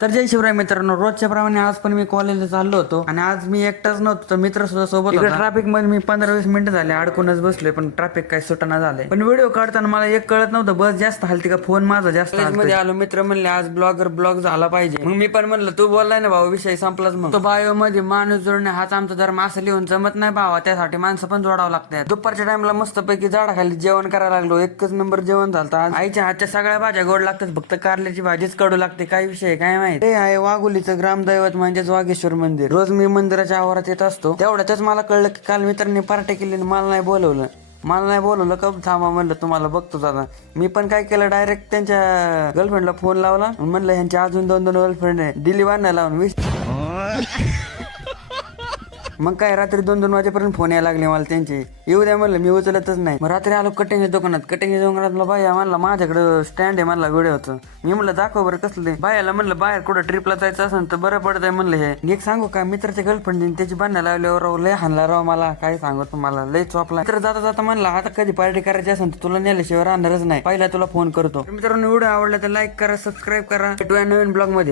तर जय शिवराय मित्रांनो रोजच्या प्रमाणे आज पण मी कॉलेजला चाललो होतो आणि आज मी एकटाच नव्हतो तर मित्र सुद्धा सोबत ट्रॅफिकमध्ये मी पंधरा वीस मिनिटं झाले अडकूनच बसलोय पण ट्रॅफिक काही सुटना झालंय. पण व्हिडिओ काढताना मला एक कळत नव्हतं बस जास्त हलती का फोन माझा जास्त मध्ये आलो मित्र म्हणले आज ब्लॉगर ब्लॉग झाला पाहिजे. मग मी पण म्हणलं तू बोललाय ना भाऊ विषय संपलाच मग तो बायो मध्ये माणूस जोडणे हाच आमचा धर्म असं लिहून जमत नाही भावा त्यासाठी माणसं पण जोडावं लागतात. दुपारच्या टाइमला मस्तपैकी झाडाखाली जेवण करायला लागलो एकच नंबर जेवण झालं आईच्या हातच्या सगळ्या भाज्या गोड लागतात फक्त कारल्याची भाजीच कडू लागते काय विषय काय माहिती हे आहे वाघुलीचं ग्रामदैवत म्हणजेच वाघेश्वर मंदिर. रोज मी मंदिराच्या आवारात येत असतो. तेवढ्यातच मला कळलं की काल मित्रांनी पार्टी केली आणि मला नाही बोलवलं. मला नाही बोलवलं. कब थांबा म्हणलं तुम्हाला बघतो दादा. मी पण काय केलं डायरेक्ट त्यांच्या गर्लफ्रेंडला फोन लावला म्हणलं ह्यांच्या अजून दोन दोन गर्लफ्रेंड आहे दिली बांधायला लावून. वीस मग काय रात्री दोन दोन वाजेपर्यंत फोन यायला लागले मला त्यांचे. येऊ द्या म्हणलं मी उचलतच नाही. मग रात्री आलो कटिंग दुकानात. कटिंग दुकानात बाया म्हणलं माझ्याकडं स्टँड आहे म्हणला व्हिडिओचं मी म्हणलं दाखव बरं कसलं बायाला म्हणलं बाहेर कुठं ट्रिपला जायचं असेल तर बरं पडतंय म्हणलं हे. एक सांगू का मित्राची गर्लफ्रेंड त्याची बांधण्या लावल्यावर राव लय हाणला राव मला. काय सांगू तुम्हाला लय चोपला तर जाता जाता म्हणला आता कधी पार्टी करायची असेल तर तुला नेल्याशिवाय राहणारच नाही. पहिला तुला फोन करतो. मित्रांनो व्हिडिओ आवडला तर लाईक करा सबस्क्राईब करा. नवीन ब्लॉगमध्ये.